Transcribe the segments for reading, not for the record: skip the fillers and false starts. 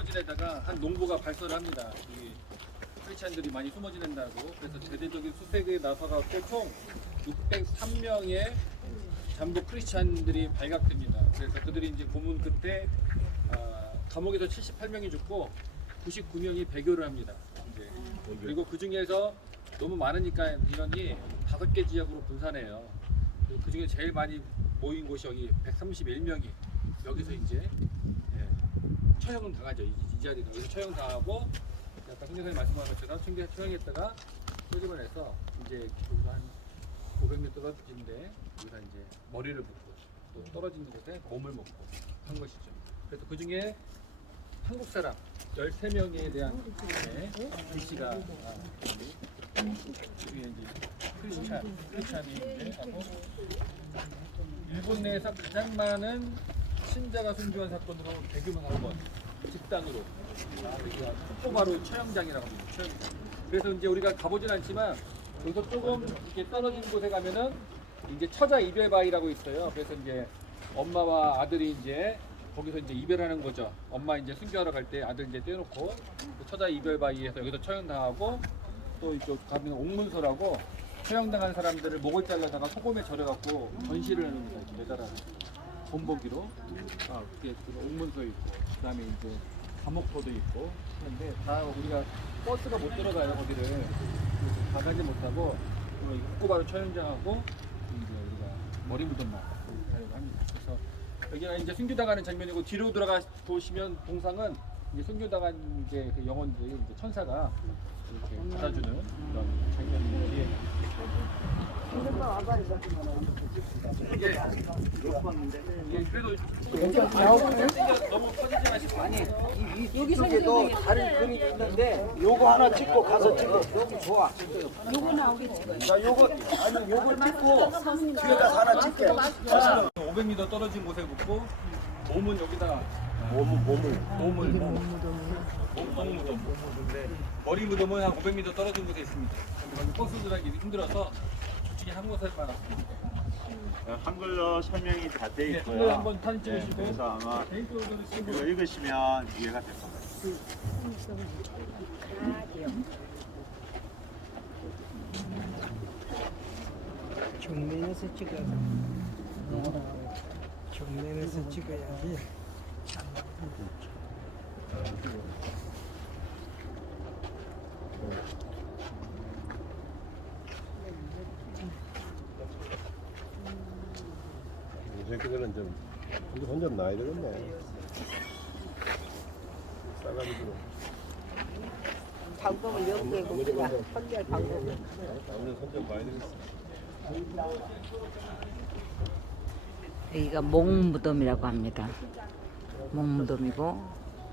숨어진 데다가 한 농부가 발설을 합니다. 이 크리스찬들이 많이 숨어진 데다고. 그래서 대대적인 수색에 나서갖고 총 603명의 잠복 크리스찬들이 발각됩니다. 그래서 그들이 이제 고문 끝에 감옥에서 78명이 죽고 99명이 배교를 합니다. 이제. 그리고 그 중에서 너무 많으니까 인원이 5개 지역으로 분산해요. 그 중에 제일 많이 모인 곳이 여기 131명이 여기서 이제 처형을 당하죠. 이 자리는 여기서 처형 당하고 아까 선생님이 말씀하신 것처럼 처형했다가 소집을 해서 이제 여기서 한 500m 떨어진데 여기다 이제 머리를 묶고 또 떨어지는 곳에 몸을 먹고 한 것이죠. 그래서 그 중에 한국 사람 13명에 대한 기시가 그게 이제 크리스찬이 이제 하고 일본 내에서 가장 많은 신자가 순교한 사건으로 100번 집단으로 바로 처형장이라고 합니다. 처형장. 그래서 이제 우리가 가보진 않지만 여기서 조금 이렇게 떨어진 곳에 가면은 이제 처자 이별 바위라고 있어요. 그래서 이제 엄마와 아들이 이제 거기서 이제 이별하는 거죠. 엄마 이제 순교하러 갈 때 아들 이제 떼놓고 그 처자 이별 바위에서 여기서 처형당하고 또 이쪽 가면 옥문서라고 처형당한 사람들을 목을 잘라다가 소금에 절여갖고 전시를 하는 겁니다. 이렇게 매달아서 본보기로 그게 옥문서 있고 그다음에 이제 감옥포도 있고 그런데 다 우리가 버스가 못 들어가요 거기를. 그래서 다 가지 못하고 입구바로 처형장하고 이제 우리가 머리 묻었나 가려고 합니다. 그래서 여기가 이제 순교당하는 장면이고 뒤로 들어가 보시면 동상은 이제 순교당한 이제 그 영혼들이 이제 천사가 이렇게 받아주는 그런 장면이 뒤에. 이게 그래도 너무 커지지 마시고 아니 이쪽에도 다른 글이 있는데 요거 하나 찍고 가서 찍어. 너무 좋아. 요거 나오게 찍어요. 나 요거 아니 요걸 찍고 뒤에 가서 하나 찍게. 500m 떨어진 곳에 붙고 몸은 여기다 몸을 머리 무덤은 한 500m 떨어진 곳에 있습니다. 거기 버스 들어가기 힘들어서 중에 한 곳에만 왔습니다. 한글로 설명이 다 돼 네, 있고요. 한글 한번 사진 찍으시고 그래서 아마 개인적으로는 이거 읽으시면 이해가 될 겁니다. 정면에서 찍어야 정면에서 찍어야지. 새끼들은 좀 이거 혼자 나야 되겠네. 싸가지고. 방법을 연구해 봅시다. 선별 방법을. 아무래도 혼자 봐야 되겠어. 여기가 목무덤이라고 합니다. 목무덤이고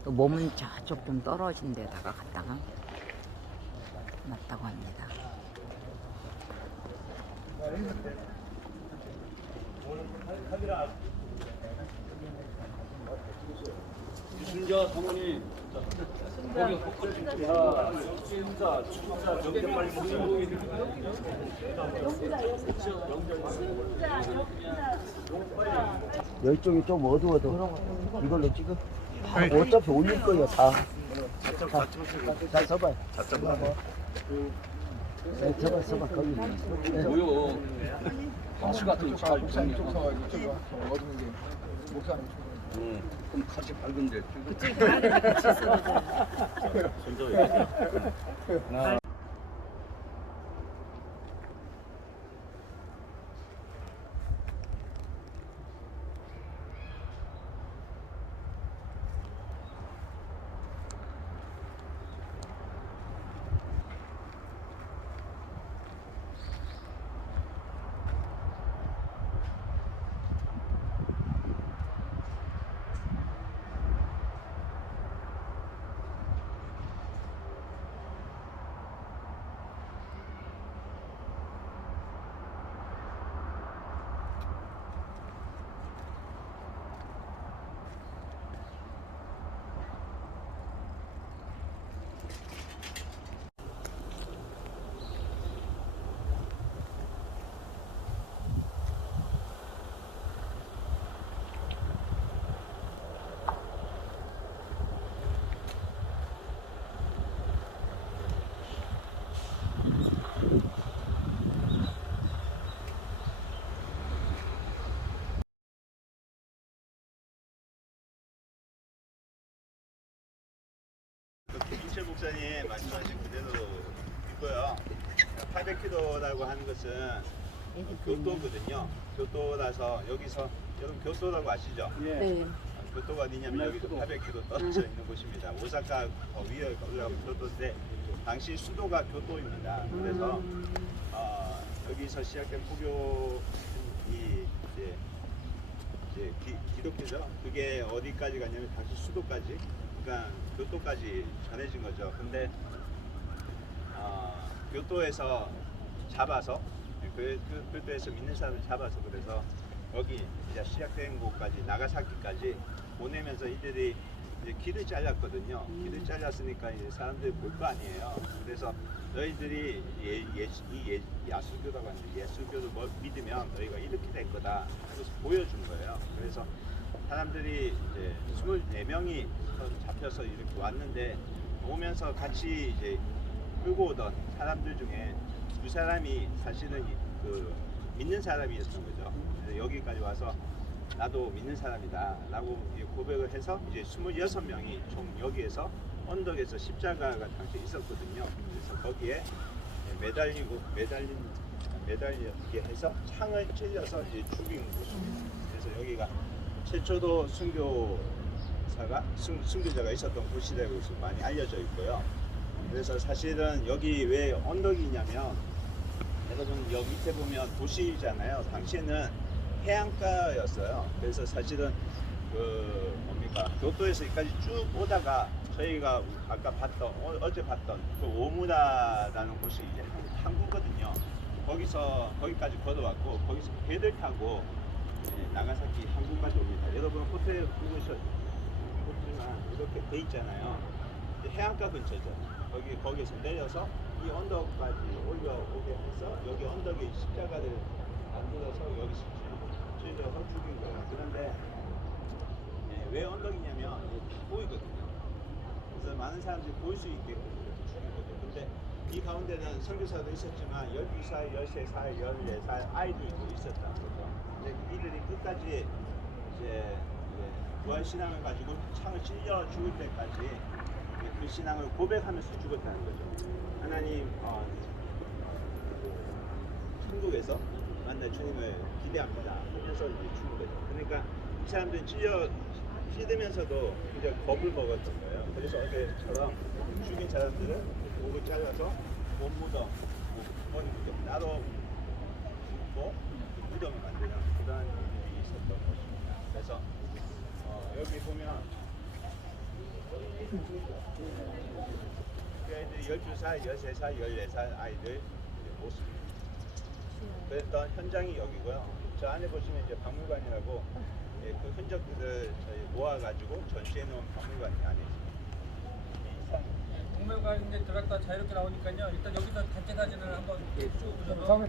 또 몸은 저쪽 좀 떨어진 데다가 갔다가 놨다고 합니다. 순자 사모님 거기 진짜 진짜 빨리 이쪽이 좀 어두워도 이걸로 찍어. 어차피 올릴 거예요 다. 자 서봐. 네, 서봐 거기. 네. 뭐요? 박수 같은 거 잘. 목사님 쪽 서와 이쪽가 어두운 게 목사님 쪽. 그럼 같이 밝은데. 일정이 말씀하신 그대로 있고요. 800km라고 하는 것은 교토거든요. 교토라서 여기서 여러분 교토라고 아시죠? 네. 교토가 어디냐면 여기서 800km 떨어져 있는 곳입니다. 오사카 위에 올라가면 교토인데 당시 수도가 교토입니다. 그래서 여기서 시작된 포교이 이제 기독교죠. 그게 어디까지 가냐면 당시 수도까지, 그러니까 교토까지 전해진 거죠. 근데 교토에서 잡아서 교토에서 믿는 사람을 잡아서 그래서 여기 이제 시작된 곳까지 나가사키까지 보내면서 이들이 이제 길을 잘랐거든요. 길을 잘랐으니까 이제 사람들이 볼 거 아니에요. 그래서 너희들이 야수교라고 하는데 예수교를 믿으면 너희가 이렇게 될 거다. 그래서 보여준 거예요. 그래서 사람들이 이제 24명이 잡혀서 이렇게 왔는데 오면서 같이 이제 끌고 오던 사람들 중에 두 사람이 사실은 그 믿는 사람이었던 거죠. 그래서 여기까지 와서 나도 믿는 사람이다 라고 고백을 해서 이제 26명이 총 여기에서 언덕에서 십자가가 당시에 있었거든요. 그래서 거기에 매달리게 해서 창을 찔려서 이제 죽인 곳입니다. 그래서 여기가 최초도 순교자가 있었던 곳이라고 많이 알려져 있고요. 그래서 사실은 여기 왜 언덕이냐면 여러분 여기 밑에 보면 도시잖아요. 당시에는 해안가였어요. 그래서 사실은 교토에서 여기까지 쭉 오다가 저희가 아까 어제 봤던 그 오무라라는 곳이 이제 항구거든요. 거기까지 걸어왔고 거기서 배를 타고 나가사키 항구까지 옵니다. 여러분 호텔 보시지만 이렇게 돼 있잖아요. 해안가 근처죠. 거기에서 내려서 이 언덕까지 올라오게 해서 여기 언덕에 십자가를 만들어서 여기 찔러서 죽인 거예요. 그런데 왜 언덕이냐면 다 보이거든요. 그래서 많은 사람들이 볼 수 있게끔 이렇게 죽인 거죠. 근데 이 가운데는 선교사도 있었지만 12살, 13살, 14살 아이들도 있었다는 거죠. 근데 이들이 끝까지 이제 부활 신앙을 가지고 창을 찔려 죽을 때까지 그 신앙을 고백하면서 죽었다는 거죠. 하나님 천국에서 만날 주님을 기대합니다 하면서 이제 죽은 거죠. 그러니까 이 사람들은 찔려 휘두면서도 이제 겁을 먹었던 거예요. 그래서 어제처럼 죽인 사람들은 목을 잘라서 몸무덤, 나로 죽고 무덤을 만드는 그런 일이 있었던 것입니다. 그래서 여기 보면 그 아이들이 12살, 13살, 14살 아이들 모습입니다. 그랬던 현장이 여기고요. 저 안에 보시면 이제 박물관이라고 그 흔적들을 저희 모아가지고 전시해 놓은 박물관이 안에 있습니다. 박물관에 들어갔다 자유롭게 나오니까요. 일단 여기서 단체 사진을 한번 쭉 보셔서.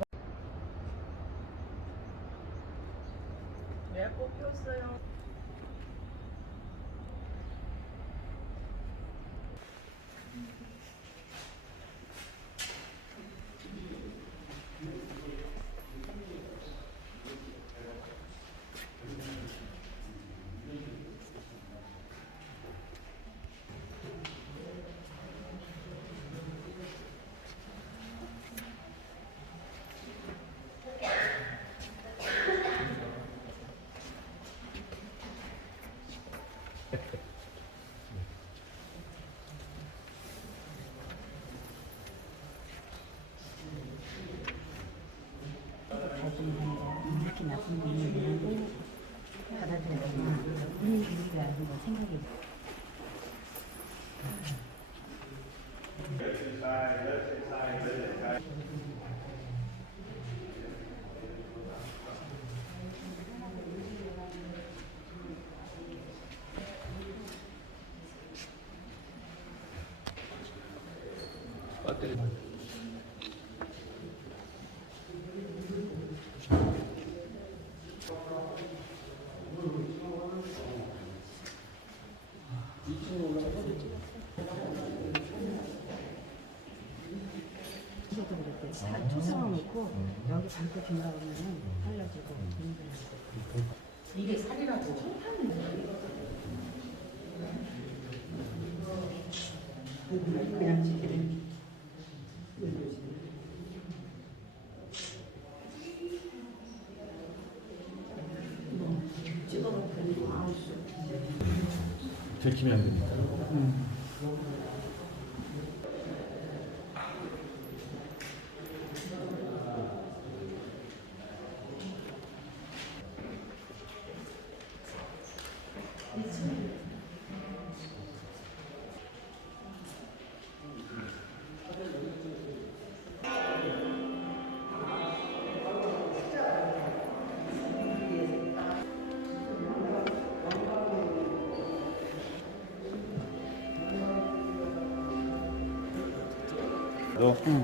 네, 뽑혔어요. 이렇게 나쁜 분이라고 받아들여야지만 우리가 한번 생각해. 이것도 그렇고 다 초상화놓고 여기 잠깐 빈다 보면은 잘라지고 이게 살이라고. 들키면 안 됩니다.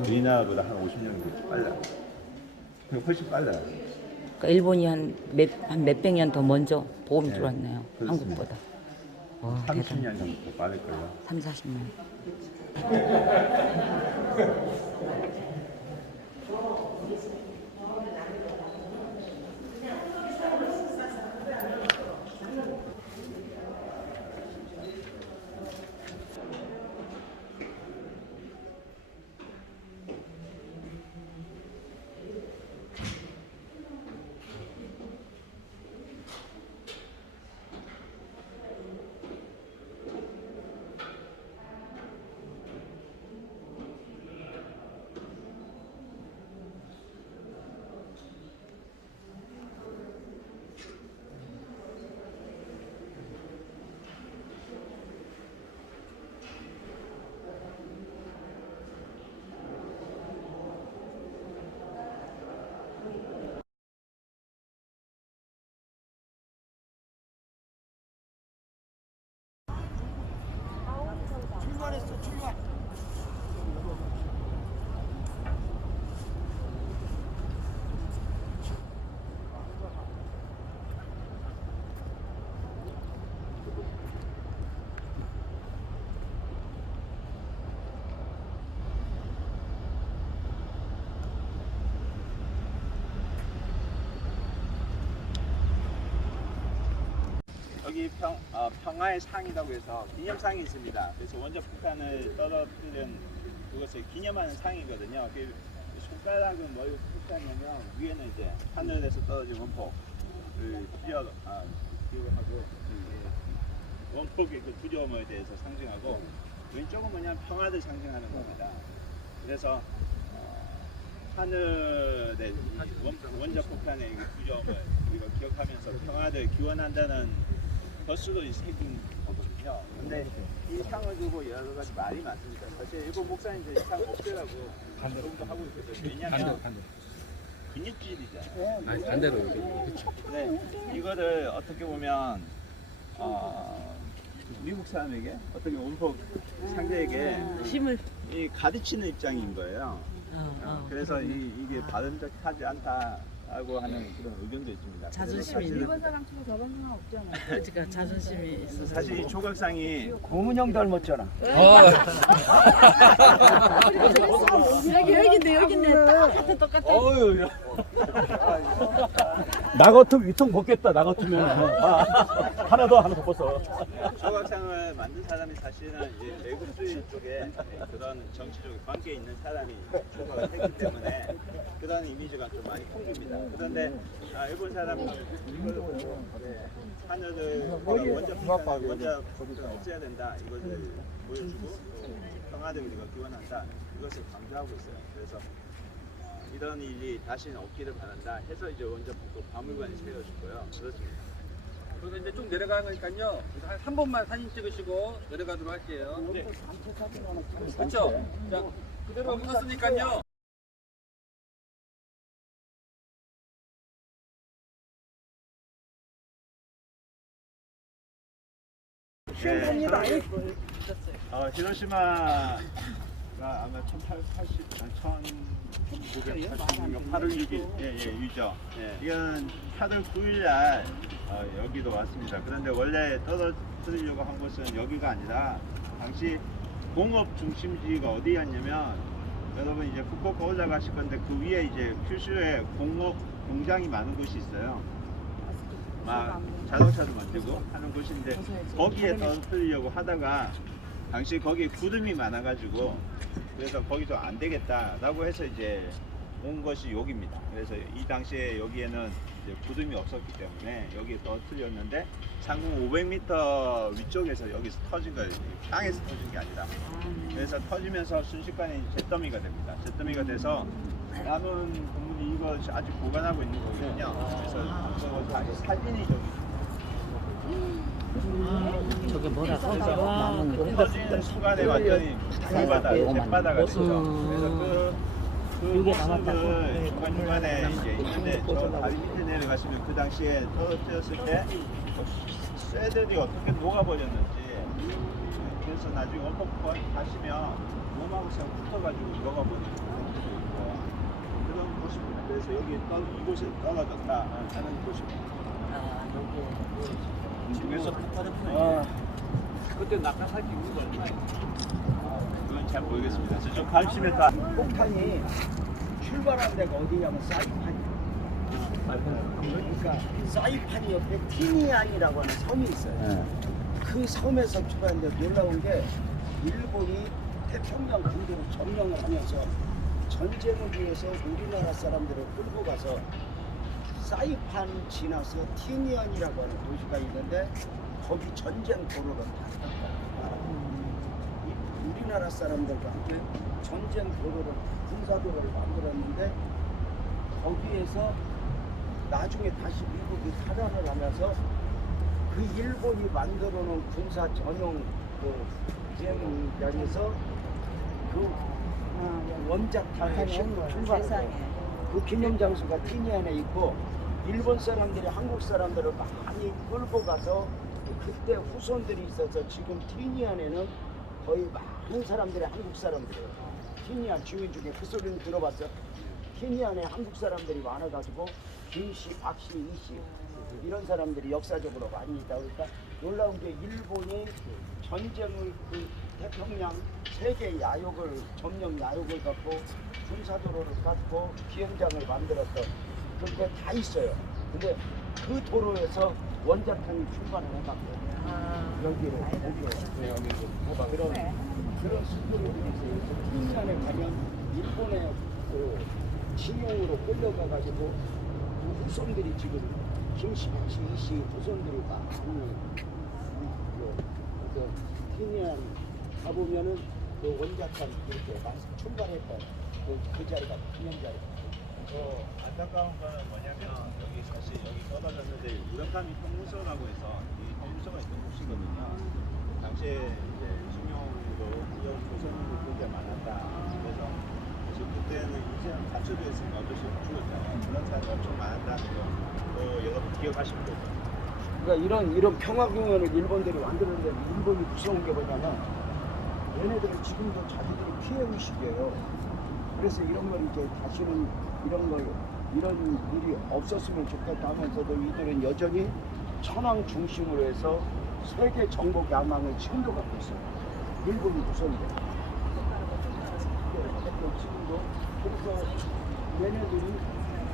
우리나라보다 한 50년 정도 빨라. 훨씬 빨라요. 그러니까 일본이 한 몇백 년 더 먼저 보험이 네, 들어왔네요. 그렇습니다. 한국보다. 와, 30년 정도 더 빠를걸요. 3, 40년. 여기 평화의 상이라고 해서 기념상이 있습니다. 그래서 원자 폭탄을 떨어뜨린 그것을 기념하는 상이거든요. 그 손가락은 뭘 뜻하냐면 위에는 이제 하늘에서 떨어진 원폭을 기억하고 원폭의 그 두려움에 대해서 상징하고 왼쪽은 뭐냐면 평화를 상징하는 겁니다. 그래서 하늘의 원자 폭탄의 두려움을 우리가 기억하면서 평화를 기원한다는 것으로 새긴 거거든요. 근데 이 상을 두고 여러 가지 말이 많습니다. 사실 일본 목사님들 이 상 없애라고 반대로도 하고 있거든요. 왜냐하면 근육질이잖아요. 아니, 반대로. 네, 이거를 어떻게 보면 미국 사람에게 어떻게 원폭 상대에게 힘을 이 가르치는 입장인 거예요. 그래서 이게 바람직하지 않다라고 하는 그런 의견도 있습니다. 자존심이 사실은 일본 사람 치고 저런 사람 없잖아. 그러니까 자존심이 있어서. 사실 이 조각상이 고문형 닮았잖아. 여기 있네. 똑같아. 어유. 나 같으면 위통 벗겠다. 나 같으면 하나 더 벗어. 조각상을 만든 사람이 사실은 이제 애국주의 쪽에 그런 정치적인 관계에 있는 사람이 조각을 했기 때문에 그런 이미지가 좀 많이 풍깁니다. 그런데 일본 사람은 이걸 보고 하늘을 원자 폭탄을 없애야 된다 이것을 보여주고 평화를 우리가 기원한다 이것을 강조하고 있어요. 그래서 이런 일이 다시는 없기를 바란다 해서 이제 원자폭탄 박물관이 세워졌고요. 그렇습니다. 그래서 이제 쭉 내려가니까요. 한 번만 사진 찍으시고 내려가도록 할게요. 네. 그렇죠? 자, 그대로 끝났으니까요. 히로시마가 아마 1986년 8월 6일 유죠. 이건 8월 9일 날 여기도 왔습니다. 그런데 원래 떨어뜨리려고 한 곳은 여기가 아니라 당시 공업 중심지가 어디였냐면 여러분 이제 후쿠오카 올라가실 건데 그 위에 이제 큐슈에 공업 공장이 많은 곳이 있어요. 막 자동차도 만들고 하는 곳인데 거기에 떨어뜨리려고 하다가 당시 거기 구름이 많아가지고 그래서 거기서 안 되겠다라고 해서 이제 온 것이 여기입니다. 그래서 이 당시에 여기에는 이제 구름이 없었기 때문에 여기에 떨어뜨렸는데 상공 500m 위쪽에서 여기서 터진 거예요. 땅에서 터진 게 아니라. 그래서 터지면서 순식간에 잿더미가 됩니다. 잿더미가 돼서 남은 부분이 이거 아직 보관하고 있는 거거든요. 그래서 그거 다시 사진이 저기. 저게 뭐라고? 그래서 그 터지는 순간에 완전히 물바다, 잿바다가 됐죠. 그래서 그 모습을 중간중간에 이제 있는데 저 다리 밑에 내려가시면 그 당시에 떨어뜨렸을 때 쇠들이 어떻게 녹아버렸는지 그래서 나중에 원포크 가시면 몸하고 잘 붙어가지고 녹아버리는 경우도 있고 그런 곳입니다. 그래서 여기 이곳에 떨어졌다 하는 곳입니다. 그래서 그때 낙하산 기울이 얼마예요? 그건 잘 모르겠습니다. 저쪽 80m. 폭탄이 출발한 데가 어디냐면 사이판이에요. 그러니까 사이판 옆에 티니안이라고 하는 섬이 있어요. 그 섬에서 출발했는데 놀라운 게 일본이 태평양 군대로 점령을 하면서 전쟁을 위해서 우리나라 사람들을 끌고 가서 사이판 지나서 티니안이라고 하는 도시가 있는데 거기 전쟁 도로를 다 닦아요. 우리나라 사람들과 함께 전쟁 도로를 군사 도로를 만들었는데 거기에서 나중에 다시 미국이 탈환을 하면서 그 일본이 만들어 놓은 군사 전용 그 비행장에서 그 원자탄을 출발해요. 그 기념 장소가 티니안에 있고 일본 사람들이 한국 사람들을 많이 끌고 가서 그때 후손들이 있어서 지금 티니안에는 거의 많은 사람들이 한국 사람들이에요. 티니안 주민 중에 그 소리는 들어봤어. 티니안에 한국 사람들이 많아가지고 김씨, 박씨, 이씨 이런 사람들이 역사적으로 많이 있다. 그러니까 놀라운 게 일본이 전쟁을 그 태평양 세계 야욕을 점령 야욕을 갖고 군사도로를 갖고 비행장을 만들었던 그게 다 있어요. 근데 그 도로에서 원자탄이 출발을 해갖고 여기로 그런 스토리들이 있어요. 그래서 티니안에 가면 일본의 그 침용으로 끌려가가지고 그 후손들이 지금 김씨, 박씨, 이씨 후손들이 많이 그래서 티니안 가보면은 그 원자탄 이렇게 출발했던 그 자리가 기념자리가. 안타까운 거는 뭐냐면 여기 사실 여기 떨어졌는데 우라카미 형무소라고 해서 이 형무소가 있던 곳이거든요. 당시에 이제 중용으로 이런 조선인이 굉장히 많았다. 그래서 그때는 인생 가출도 했으니까 어쩔 수 없이 죽었잖아요. 그런 사람이 엄청 많았다는 거 여러분 기억하시면 돼요. 그러니까 이런 평화 공연을 일본들이 만들었는데 일본이 무서운 게 뭐냐면 얘네들은 지금도 자기들이 피해 의식이에요. 그래서 이런 걸 이제 다시는 이런 일이 없었으면 좋겠다 하면서도 이들은 여전히 천황 중심으로 해서 세계 정복 야망을 지금도 갖고 있어요. 일본이 무서운데. 지금도 그래서 얘네들이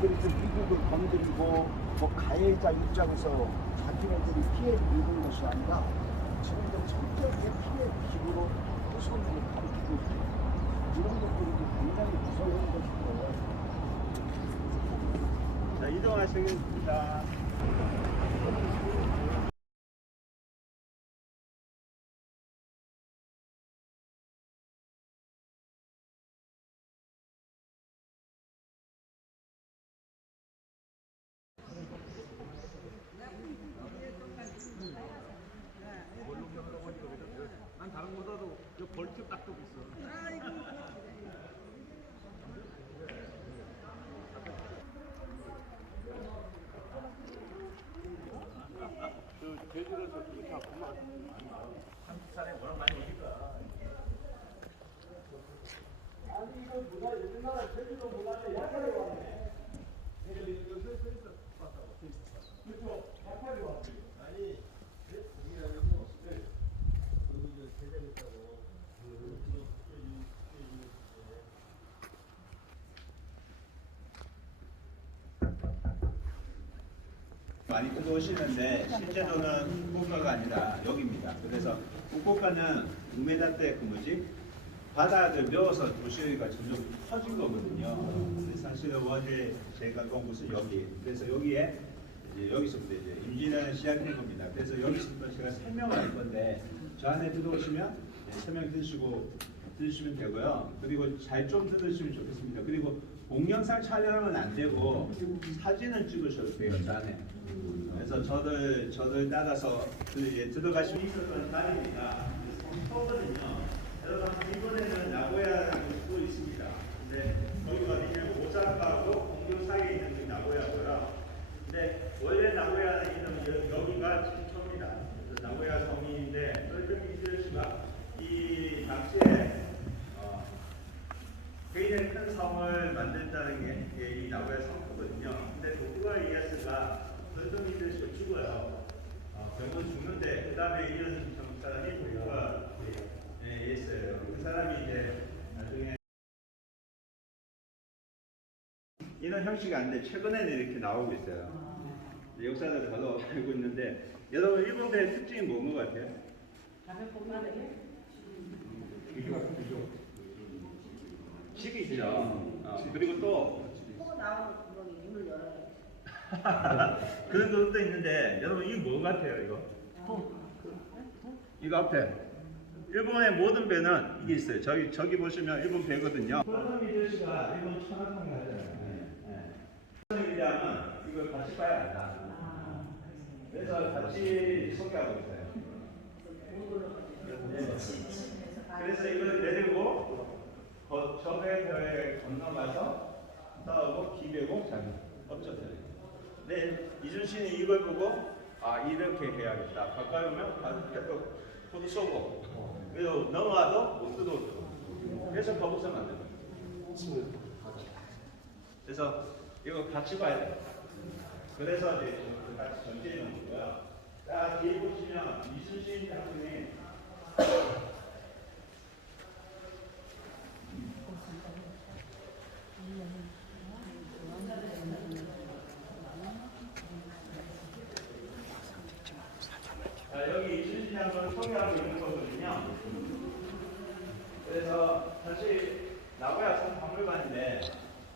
그래서 미국을 건드리고 뭐 가해자 입장에서 자기네들이 피해를 입은 것이 아니라 지금도 철저하게 피해 의식으로 후손들을 가르치고 있어요. 이런 것들이 굉장히 무서운 것이고요. 자, 이동하시겠습니다. 난 다른 거보다도 저 벌집 딱도 있어. 많이 들어오시는데 실제로는 후쿠오카가 아니라 여기입니다. 그래서 후쿠오카는 6m 대 그 뭐지? 바다를 메워서 도시가 점점 커진 거거든요. 근데 사실은 원래 제가 본 곳은 여기. 그래서 여기에 이제 여기서부터 이제 임진왜란 시작된 겁니다. 그래서 여기서부터 제가 설명을 할 건데 저 안에 들어오시면 설명 들으시면 되고요. 그리고 잘 좀 들으시면 좋겠습니다. 그리고 동영상 촬영은 안 되고 사진을 찍으셔도 돼요, 저 안에. 그래서 저들 따라서 이제 들어가시면 있었던 날입니다. 서거든요. 여러분 일본에는 나고야라는 곳도 있습니다. 근데 거기가 어디냐면 오사카하고 공교 사이에 있는 게 나고야고요. 근데 원래 나고야는 있는 여기가 진초입니다. 그래서 나고야 성인인데 설정이 히데요시가 이 당시에 굉장히 큰 성을 만든다는 게 이 나고야 성거든요. 근데 도쿠가 이에야스가 설정이 히데요시가 죽어요. 결국 죽는데 그 다음에 이어진 사람이 도쿠가 이에야스예요. 그 사람이 이제 나중에 이런 형식이 아닌데 최근에는 이렇게 나오고 있어요. 역사를 저도 알고 있는데 여러분 일본의 특징이 뭔 것 같아요? 식이 있죠. 그리고 또 그런 것도 있는데 여러분 이게 뭐 같아요 이거? 이거 앞에 일본의 모든 배는 이게 있어요. 저기 보시면 일본 배거든요. 토요토미 히데요시가 일본 천하통일 하잖아요. 일하면 이걸 같이 봐야 한다. 그래서 같이 소개하고 있어요. 그래서 이걸 내리고 저 배에 건너가서 싸우고 기배고 자기 엎쳤어요. 네, 이순신이 이걸 보고 이렇게 해야겠다. 가까이 오면 포도 쏘고 그래서 넘어와도 못 들어오고 그래서 거북선 만든 거예요. 그래서 이거 같이 봐야 돼요. 그래서 이제 같이 전제해 놓은 거고요. 자, 뒤에 보시면 이순신 장군이 여기 이순신 장군 소개하고 있는 거거든요. 그래서 사실 나고야성 박물관인데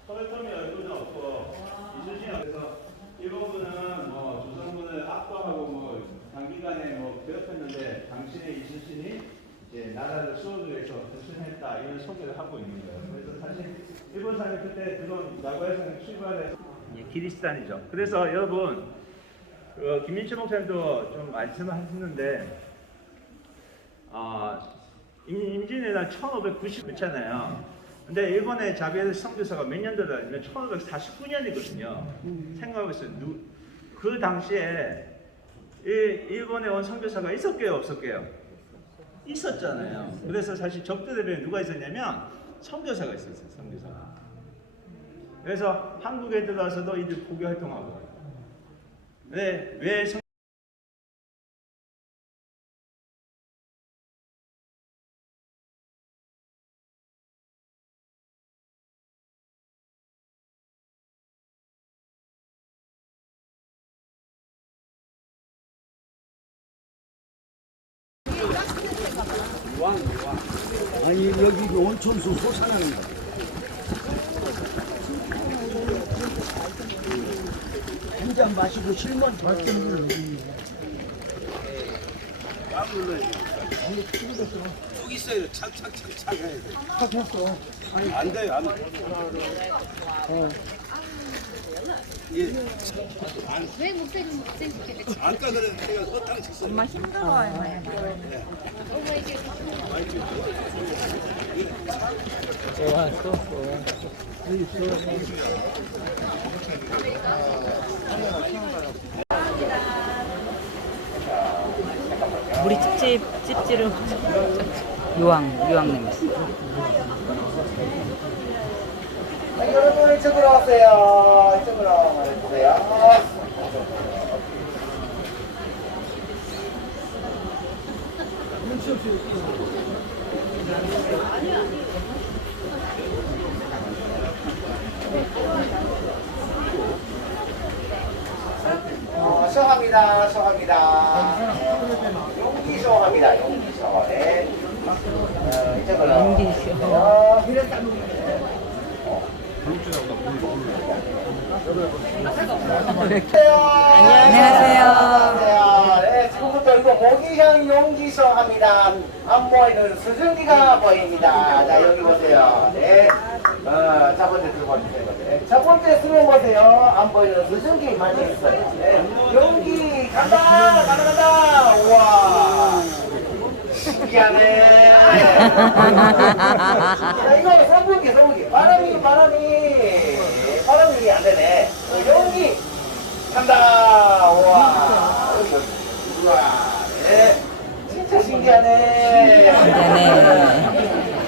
토요토미 얼굴은 없고 이순신이 그래서 일본군은 뭐 조선군을 압도하고 단기간에 괴롭혔는데 당신의 이순신이 이제 나라를 수호를 위해서 대신했다 이런 소개를 하고 있는 거예요. 그래서 사실 일본산이 그때 들어온 나고야성에 출발해서 기리스탄이죠. 그래서 여러분 김민철 목사님도 좀 말씀하셨는데 임진왜란 1590 그렇잖아요. 근데 일본의 자비에서 성교사가 몇 년도냐면 1549년이거든요. 생각해보세요. 그 당시에 일본에 온 선교사가 있었게요, 없었게요? 있었잖아요. 그래서 사실 적대대변에 누가 있었냐면 선교사가 있었어요. 선교사가. 그래서 한국에 들어와서도 이들 포교 활동하고. 왜 아니 여기 온천수 소사장이야. 한 잔 마시고 실만 봤던 여기 있어요. 착착착착 해야 돼. 착했어. 아니 안 돼요. 안 돼. 왜 목사님 못생기게 아까 그래 제가 허탕 쳤어요. 엄마 힘들어요. 우리 찝찝을 유황 냄새. 여러분 이쪽으로 오세요. 이쪽으로 오세요. 소합니다. 용기 소합니다. 용기 소. 네. 안녕하세요. 네, 지금부터 이거 모기향 용기서 합니다. 안 보이는 수증기가 보입니다. 자, 여기 보세요. 네. 첫 번째 들어보세요. 네. 첫 번째 수면 보세요. 안 보이는 수증기 많이 있어요. 네. 용기 간다, 간다. 우와. 신기하네. 자, 이거 선풍기. 바람이 안 되네. 용기. 간다. 우와. 네. 진짜 신기하네.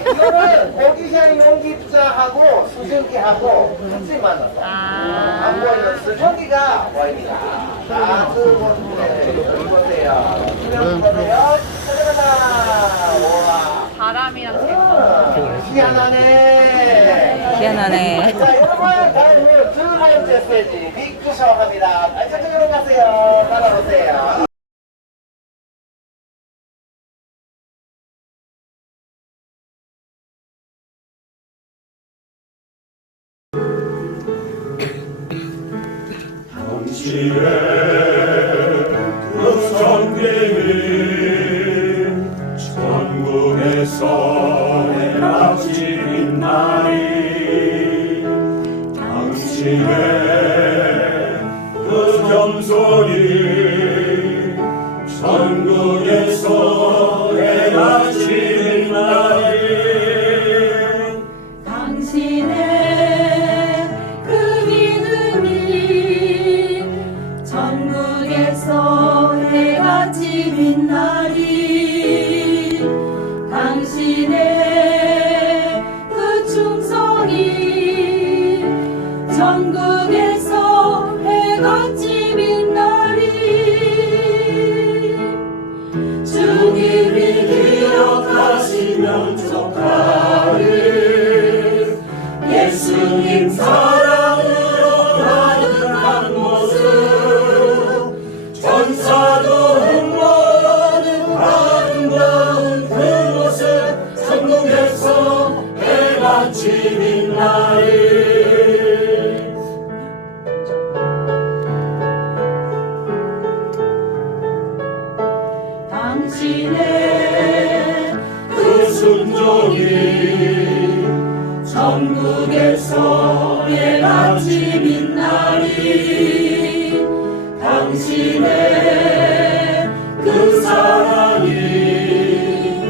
이거는 모기향 용기자하고 수증기하고 같이 만나서 안 보이는 수증기가 보입니다. 자, 두 번째 보세요. 수면 보세요. 짜자자자. 우와. 바람이랑 새. 희한하네. 자, 여러분, 다음은 두 번째 스테이지 빅쇼 합니다. 저쪽으로 가세요. 따라오세요. 그 성경이 천국에서 해가 지는 날이 당신의 그 겸손이 천국에서 해가 지는 날이 당신의 그 믿음이 천국에서 해가 지는 날이 당신의 그 충성이 천국에서 해가 지는 날이 주님이 기억하시면 족하리 예수님 사랑으로 가득한 모습 전사도 흠모하는 아름다운 그 모습 천국에서 해가 지는 날이 당신의 그 순종이 천국에서 해가 지는 날이 당신의 그 사랑이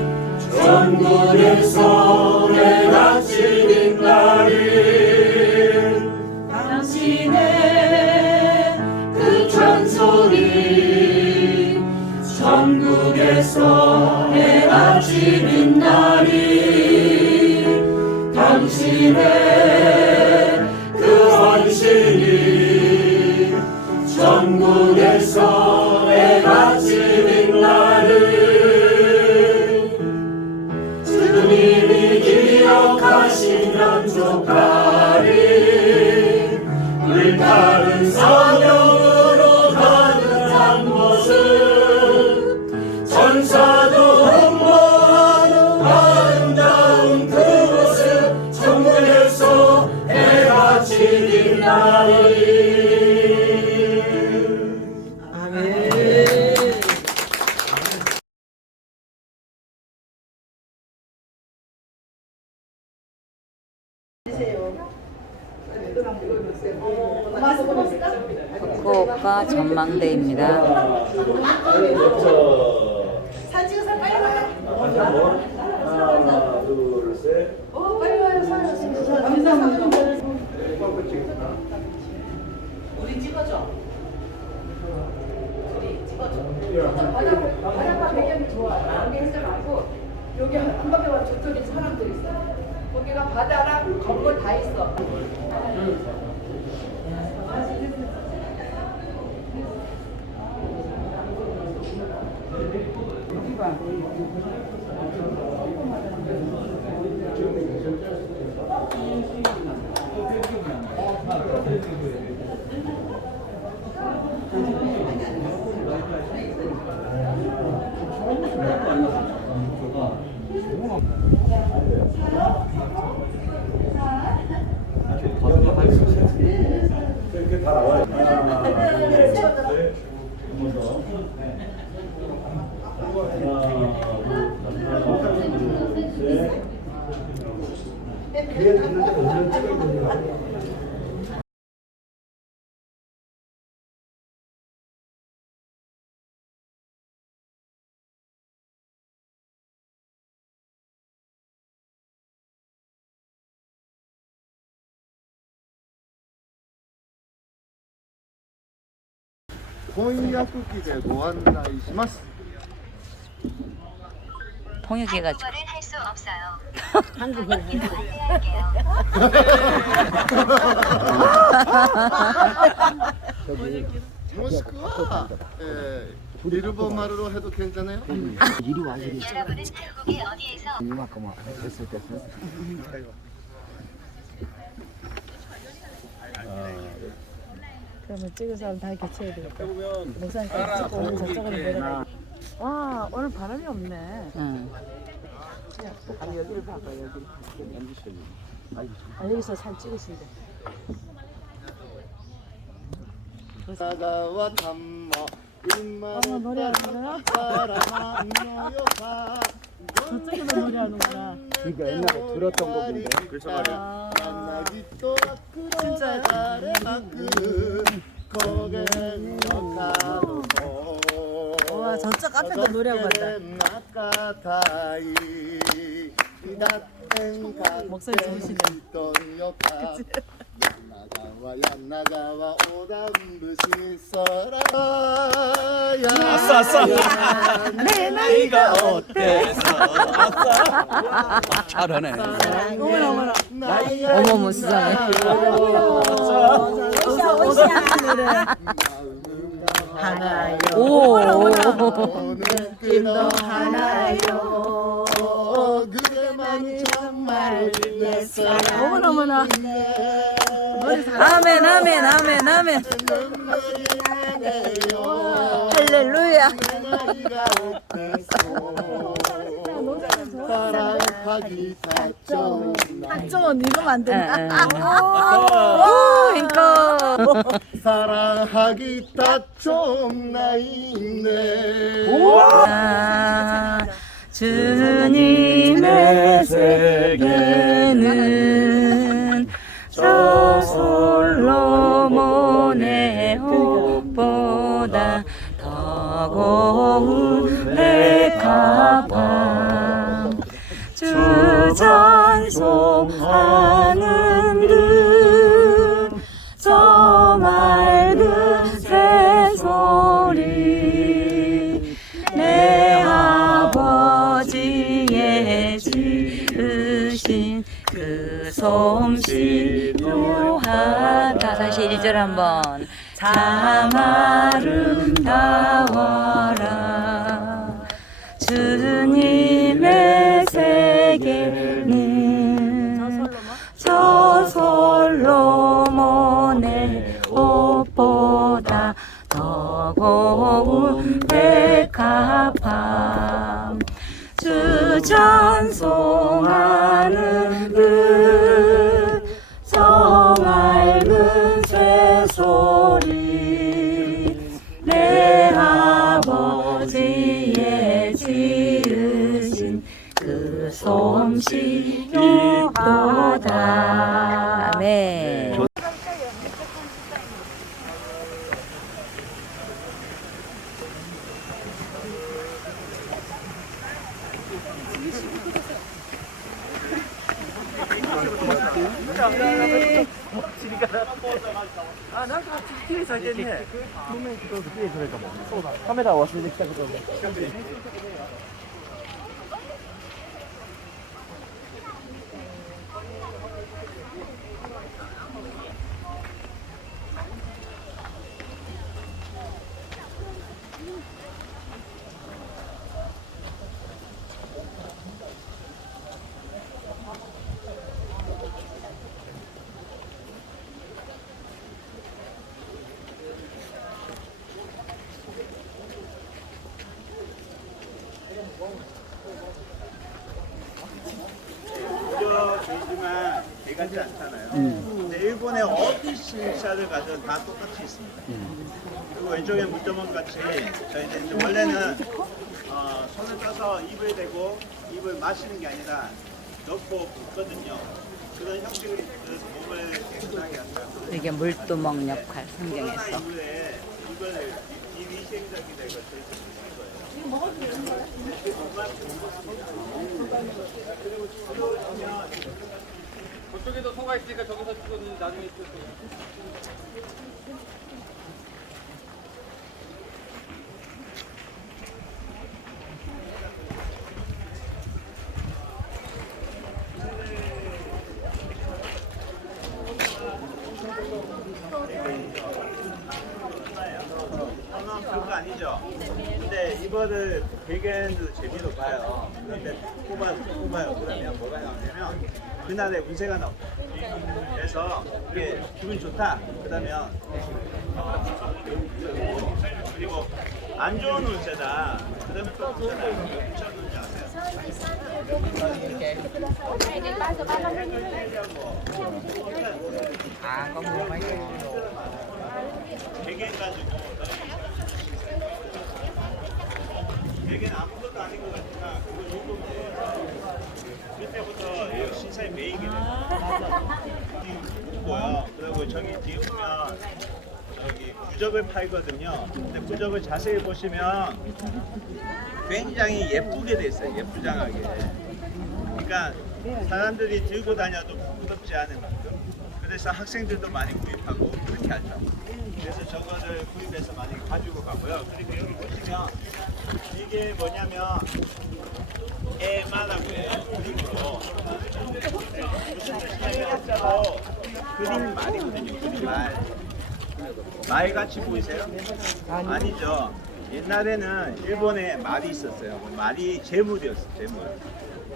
천국에서 해가 지는 날이 당신의 그 찬송이 천국에서 해가 지는 날이 당신의 그 헌신이 천국에서 해가 지는 날이 주님이 기억하시면 족하리 불타는 사명으로 가득한 모습 전사도 흠모하는 아름다운 그 모습 천국에서 해가 지는 날이 후쿠오카 전망대입니다. 사진 찍어서 빨리 와요. 하나, 둘, 셋. 빨리 와요. 감사합니다. 우리 찍어줘. 바닷가 배경이 좋아요. 여기 해서 말고 여기 한 바퀴 와 저쪽에 사람들 있어. 거기가 바다랑 건물 다 있어. 번 더. 귀에 닿는데 얼른 찍어야 되냐? 혼약국기제 고안나이시마스. 통역해가지고. 할수 없어요. 한국어를 모스크바. 일본말로 해도 괜찮아요? 이리 와 이리. 여러분은 한국의 어디에서 이만큼만 됐어. 그러면 찍은 사람 다 교체해야 되겠다. 보면 목사님까지 찍고 오늘 저쪽으로 내려가. 와 오늘 바람이 없네. 응. 아니 여기를 봐봐 여기. 아 여기서 사진 찍으신대. 사자와 담마 어머 노래하는구나. 저쪽에서 노래하는구나. 이거 옛날에 들었던 곡인데. 그래서 말이야. 진짜 와 저쪽 앞에도 노래하고 간다. 목소리 좋으시네. 나가와 오담부시 써라. 아싸. 내 나이가 어때서? 아싸. 잘하네. 어머나. 어머머 세상에. 오샤. 하나요. 오. 힘도 하나요. 그대만이 정말 내 사랑. 어머나. 아멘. 할렐루야. 사랑하기 닿죠. 학종은 이러면 안 된다. 오, 힘껏. 사랑하기 닿좀 나있네. 주님의 세계는 저 솔로몬의 옷보다 더 고운 백합화 주 찬송하는 듯 저 맑은 새소리 내 아버지의 지으신 그 솜씨 묘하다. 다시 1절 한번. 참 아름다워라 주님의 세계는 저 솔로몬의 옷보다 더 고운 백합화 주 찬송하는 듯 저 맑은 새소리 내 아버지의 지으신 그 솜씨 묘하다. 아멘. 카메라 왔을 때 시작했던데. 저희지만 개 같지 않잖아요. 근데 일본의 어디 신사들 가든 다 똑같이 있습니다. 그리고 왼쪽에 물두멍 같이 저희들 이제 원래는 손을 떠서 입을 대고 입을 마시는 게 아니라 넣고 붓거든요. 그런 형식으로 몸을 깨끗하게 한다. 이게 물두멍 역할 성경에서. 코로나 이후에 이걸 비위생적인 것을 쓰는 거예요. 지금 먹어도 되는 거예요? 그리고 치료하면 저쪽에도 소가 있으니까 저기서 찍어도 나중에 찍어도. 별거 아니죠. 근데 이거를 배견도 재미로 봐요. 그런데 뽑아요. 그러면 뭐가 나오냐면 그날의 운세가 나옵니다. 그래서 이게 기분 좋다. 그러면 그리고 안 좋은 운세다. 그러면 또 운세다. 붙여놓은 줄 아세요? 배견 가지고 배견 아무것도 아닌 것 같지만 그거 요금인데 그때부터 신사의 메인이 있고요. 그리고 저기 뒤에 보면 여기 부적을 팔거든요. 근데 부적을 자세히 보시면 굉장히 예쁘게 돼 있어요. 예쁘장하게. 그러니까 사람들이 들고 다녀도 부끄럽지 않은 만큼. 그래서 학생들도 많이 구입하고 그렇게 하죠. 그래서 저거를 구입해서 많이 가지고 가고요. 그리고 여기 보시면 이게 뭐냐면 에마라고 해요. 그림으로. 무슨 뜻이냐면 그림 말이거든요. 그림 말. 말같이 보이세요? 아니죠. 옛날에는 일본에 말이 있었어요. 말이 재물이었어요. 재물.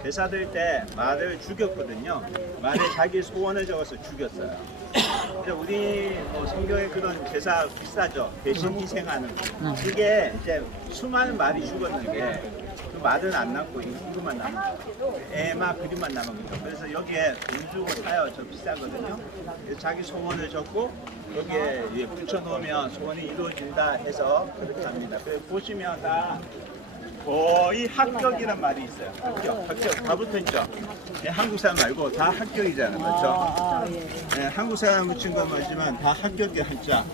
제사 드릴 때 말을 죽였거든요. 말에 자기 소원을 적어서 죽였어요. 근데 우리 뭐 성경에 그런 제사 비싸죠. 대신 희생하는. 이게 이제 수많은 말이 죽었는데 그 말은 안 남고 이거만 남은 거예요. 에마 그림만 남은 거죠. 그래서 여기에 돈 주고 사요. 저 비싸거든요. 그래서 자기 소원을 적고 여기에 붙여놓으면 소원이 이루어진다 해서 그렇게 합니다. 그래서 보시면 다 거의 합격이란 말이 있어요. 합격 다 붙어있죠. 네, 한국 사람 말고 다 합격이잖아요. 그렇죠? 네, 한국 사람 붙인 건 맞지만 다 합격의 한자.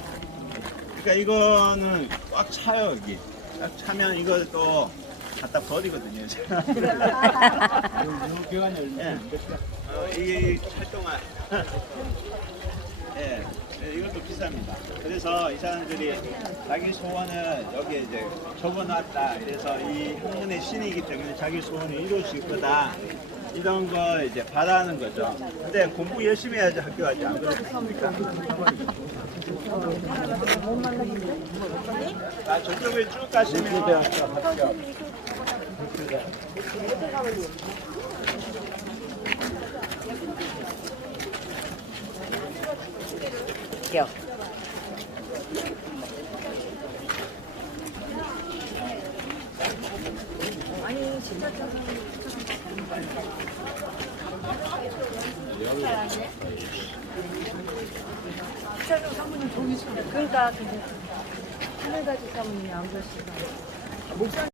그러니까 이거는 꽉 차요. 여기 꽉 차면 이걸 또 갖다 버리거든요. 이게 활동할 예, 이것도 비쌉니다. 그래서 이 사람들이 자기 소원을 여기에 이제 적어놨다. 그래서 이 학문의 신이기 때문에 자기 소원이 이루어질 거다. 이런 거 이제 바라는 거죠. 근데 공부 열심히 해야지 학교 가지 안 그렇습니까? 자, 저쪽에 쭉 가시면 기억. 아니 진짜 차도 사모님 저기 있어. 그러니까 근데 하늘가지 사모님이 안 그러시다. 목사님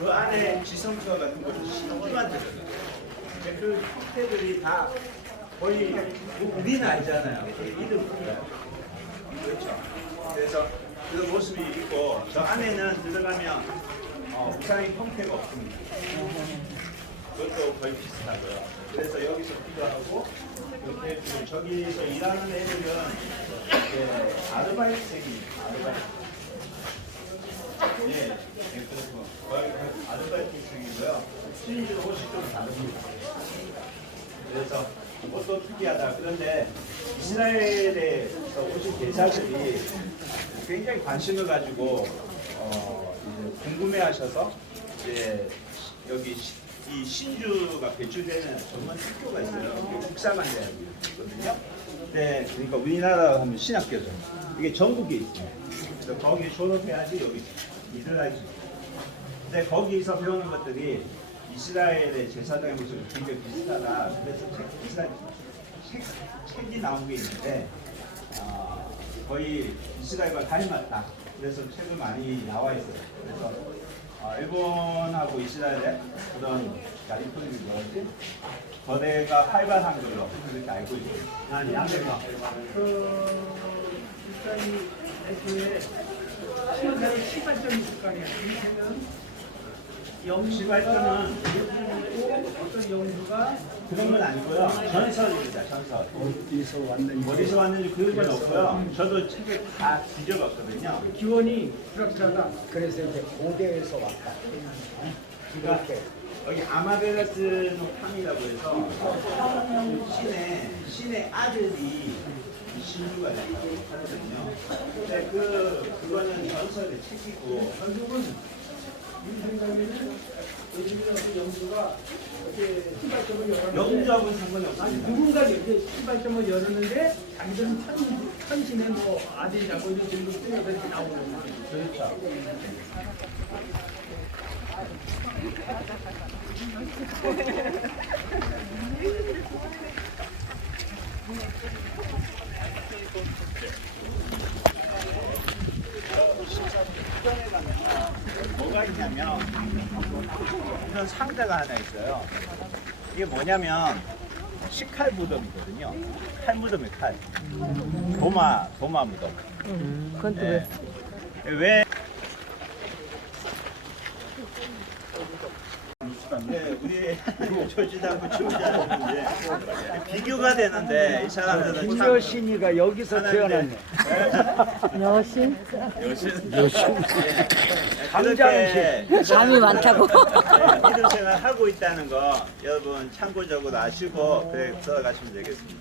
그 안에 지성서 같은 것도 신기만 들어요. 그 형태들이 다 거의 우리는 알잖아요. 이름이에요. 그렇죠. 그래서 그 모습이 있고 저 안에는 들어가면 우상의 형태가 없습니다. 그것도 거의 비슷하고요. 그래서 여기서 기도하고 이렇게 저기서 일하는 애들은 아르바이트생입니다. 아르바이트. 예, 그렇고 거기 아르바이트생이고요. 신인들 옷이 좀 다릅니다. 그래서 그것도 특이하다. 그런데 이스라엘에서 오신 제자들이 굉장히 관심을 가지고 이제 궁금해하셔서 이제 여기 이 신주가 배출되는 전문 학교가 있어요. 국사관대학이거든요. 네, 그러니까 우리나라 하면 신학교죠. 이게 전국에 있어요. 그래서 거기 졸업해야지 여기 일을 할 수 있어요. 근데 거기서 배우는 것들이 이스라엘의 제사장의 모습이 굉장히 비슷하다. 그래서 책이 나온 게 있는데 거의 이스라엘과 닮았다. 그래서 책을 많이 나와 있어요. 그래서 일본하고 이스라엘의 그런 야리토리 뭐지? 거대가 활발한 걸로 그렇게 알고 있어요. 아니, 양대가. 일단이 애초에 시간이 시발점이 있을 거 아니야. 시발점은 어떤 영주가 그런 건 아니고요. 전설입니다. 전설. 어디서 왔는지 그런 건 없고요. 저도 책을 다 뒤져봤거든요. 기원이 불확실하다. 그래서 이제 고대에서 왔다. 그러니까 여기 아마베라스 탐이라고 해서 신의 아들이 신주가 됐다고 하거든요. 근데 그거는 전설의 책이고 결국은 영주가 이렇게 시발점을 열었는데 영주하고는 상관이 없습니다. 누군가 이렇게 시발점을 열었는데 자기들은 천신의 뭐 아들이라고 이런 식으로 쓰여서 이렇게 나오는 거예요. 그렇죠. 뭐가 있냐면 이런 상자가 하나 있어요. 이게 뭐냐면 식칼 무덤이거든요. 칼 무덤이 칼. 도마 무덤. 그건 또 네. 왜? 네, 우리 조지다고 추우지 않는데 비교가 되는데 이 사람들은 참 김여신이가 여기서 태어났네. 여신? 당장시 잠이 많다고. 믿음 생활 하고 있다는 거 여러분 참고적으로 아시고 그래 들어가시면 되겠습니다.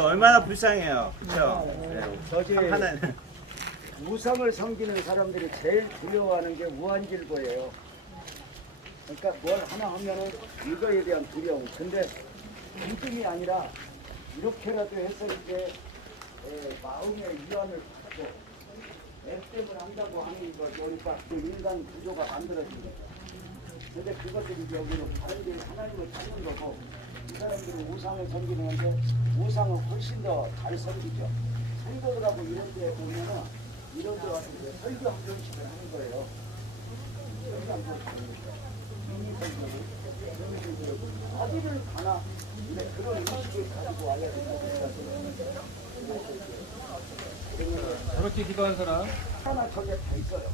얼마나 불쌍해요, 그렇죠? 참 하나는 우상을 섬기는 사람들이 제일 두려워하는 게 무한질보예요. 그러니까 뭘 하나 하면은 이거에 대한 두려움. 근데 믿음이 아니라 이렇게라도 해서 이제 마음의 위안을 받고 액땜을 한다고 하는 거 보니까 그 인간 구조가 만들어진 거예요. 근데 그것들이 이제 여기는 다른 데 하나님을 찾는 거고 이 사람들은 우상을 섬기는데 우상은 훨씬 더 잘 섬기죠. 생각을 하고 이런 데 보면은 이런 데 와서 이제 설교 한 번씩을 하는 거예요. 설교 한 번씩 하는 거예요. 어디를 가나 근데 그런 의식을 가지고 와야 된다고 생각해요. 저렇게 기도한 사람 하나 저게 다 있어요.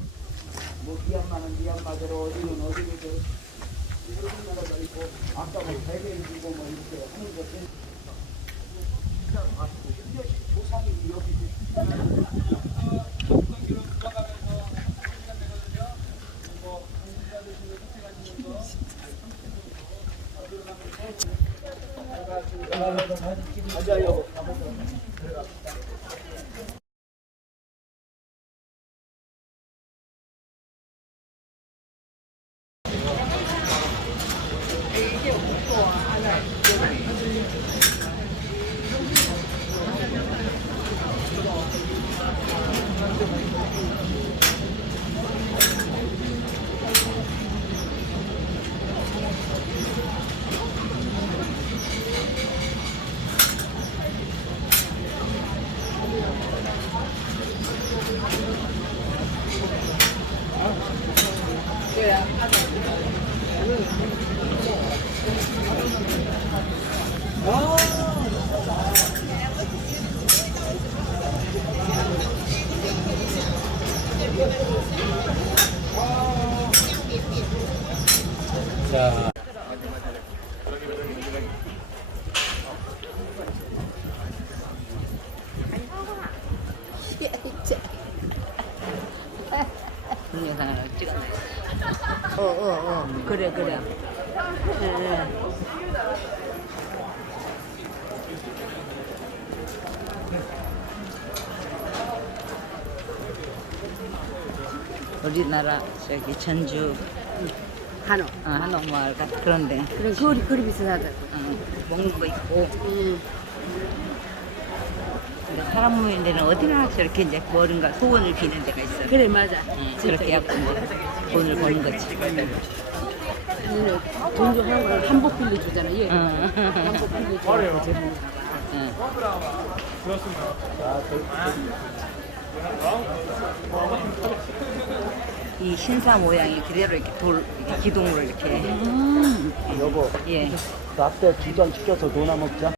뭐 미얀마는 미얀마대로 어디는 어디로 이런 나라가 있고 아까 뭐 백일이고 뭐 이렇게 하는 것은 조상이 여기 맞아요. 동영상을 찍었네. 그래. 우리나라 저기 전주 한옥. 한옥 마을 같은 그런데. 그래 그리 비슷하다고. 먹는 거 있고. 근데 사람 모이는 데는 어디나 저렇게 이제 뭐든가 소원을 비는 데가 있어. 그래 맞아. 그렇게 하고 뭐 돈을 버는 거지. 돈 좀 하는 걸 한복 빌려주잖아. 예. 한복 빌려주고 제목. 이 신사 모양이 그대로 이렇게 돌 이렇게 기둥으로 이렇게. 여보, 예. 라떼 2잔 시켜서 도나 먹자.